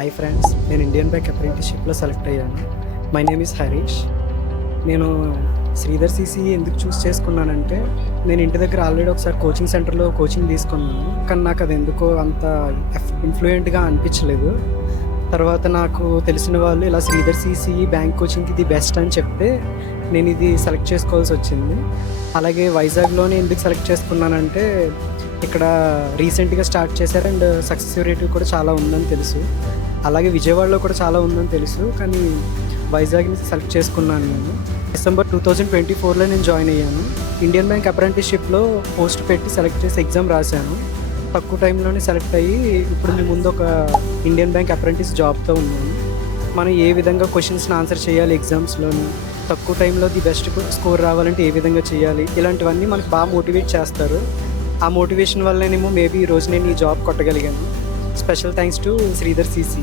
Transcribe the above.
Hi friends, నేను Indian bank అప్రెంటిస్షిప్లో select అయ్యాను. My name is Harish. నేను శ్రీధర్ సీసీ ఎందుకు చూస్ చేసుకున్నానంటే, నేను ఇంటి దగ్గర ఆల్రెడీ ఒకసారి కోచింగ్ సెంటర్లో కోచింగ్ తీసుకున్నాను. కానీ నాకు అది ఎందుకో అంత ఇన్ఫ్లుయెంట్గా అనిపించలేదు. తర్వాత నాకు తెలిసిన వాళ్ళు ఇలా శ్రీధర్ సీసీ బ్యాంక్ కోచింగ్కి ఇది బెస్ట్ అని చెప్తే నేను ఇది సెలెక్ట్ చేసుకోవాల్సి వచ్చింది. అలాగే వైజాగ్లోనే ఎందుకు సెలెక్ట్ చేసుకున్నానంటే, ఇక్కడ రీసెంట్గా స్టార్ట్ చేశారు అండ్ సక్సెస్ రేట్ కూడా చాలా ఉందని తెలుసు. అలాగే విజయవాడలో కూడా చాలా ఉందని తెలుసు. కానీ వైజాగ్ని సెలెక్ట్ చేసుకున్నాను నేను. డిసెంబర్ 2024లో నేను జాయిన్ అయ్యాను. ఇండియన్ బ్యాంక్ అప్రెంటిస్షిప్లో పోస్ట్ పెట్టి సెలెక్ట్ చేసి ఎగ్జామ్ రాశాను. తక్కువ టైంలోనే సెలెక్ట్ అయ్యి ఇప్పుడు మీ ముందు ఒక ఇండియన్ బ్యాంక్ అప్రెంటిస్ జాబ్తో ఉన్నాను. మనం ఏ విధంగా క్వశ్చన్స్ని ఆన్సర్ చేయాలి ఎగ్జామ్స్లోని, తక్కువ టైంలో ది బెస్ట్ స్కోర్ రావాలంటే ఏ విధంగా చేయాలి, ఇలాంటివన్నీ మనకు బాగా మోటివేట్ చేస్తారు. ఆ మోటివేషన్ వల్లనేమో మేబీ ఈరోజు నేను ఈ జాబ్ కొట్టగలిగాను. Special thanks to Sridhar CC.